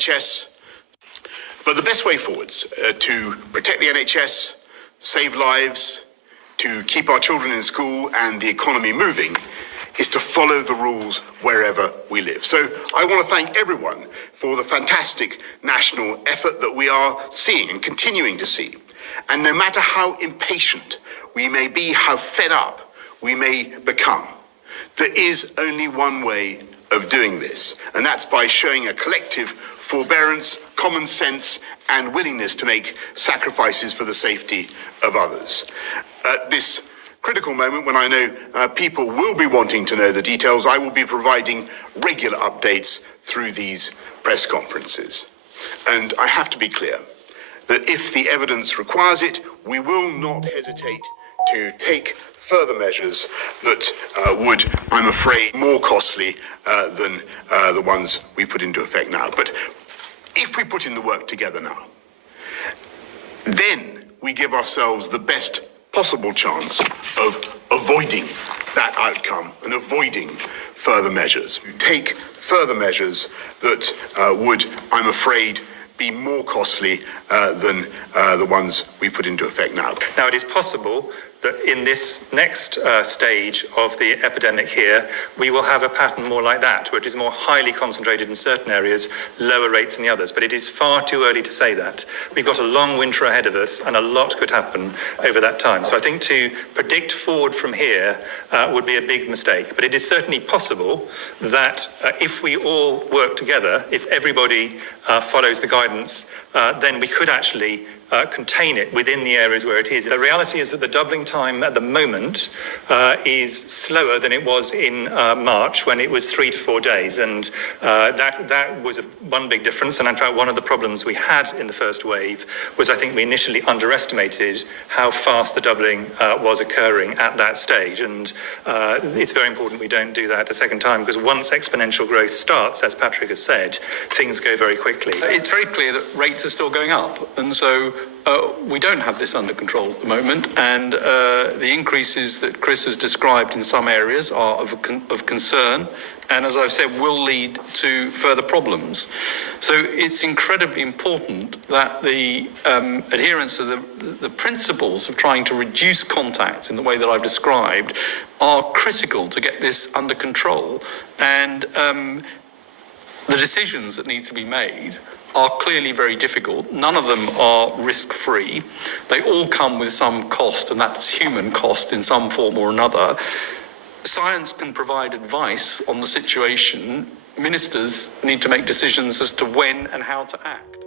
NHS. But the best way forwards to protect the NHS, save lives, to keep our children in school and the economy moving is to follow the rules wherever we live. So I want to thank everyone for the fantastic national effort that we are seeing and continuing to see. And no matter how impatient we may be, how fed up we may become, there is only one way of doing this, and that's by showing a collective forbearance, common sense, and willingness to make sacrifices for the safety of others. At this critical moment, when I know people will be wanting to know the details, I will be providing regular updates through these press conferences. And I have to be clear that if the evidence requires it, we will not hesitate to take further measures that would, I'm afraid, more costly than the ones we put into effect now. But if we put in the work together now, then we give ourselves the best possible chance of avoiding that outcome and avoiding further measures. We take further measures that would, I'm afraid, be more costly than the ones we put into effect now. Now, it is possible that in this next stage of the epidemic here, we will have a pattern more like that, where it is more highly concentrated in certain areas, lower rates in the others. But it is far too early to say that. We've got a long winter ahead of us, and a lot could happen over that time. So I think to predict forward from here would be a big mistake. But it is certainly possible that if we all work together, if everybody follows the guidance, then we could actually contain it within the areas where it is. The reality is that the doubling time at the moment is slower than it was in March, when it was 3 to 4 days, and that was one big difference. And in fact, one of the problems we had in the first wave was, I think, we initially underestimated how fast the doubling was occurring at that stage, and it's very important we don't do that a second time, because once exponential growth starts, as Patrick has said, things go very quickly. It's very clear that rates are still going up, and so we don't have this under control at the moment, and the increases that Chris has described in some areas are of concern, and as I've said, will lead to further problems. So it's incredibly important that the adherence to the principles of trying to reduce contact in the way that I've described are critical to get this under control, and the decisions that need to be made are clearly very difficult. None of them are risk-free. They all come with some cost, and that's human cost in some form or another. Science can provide advice on the situation. Ministers need to make decisions as to when and how to act.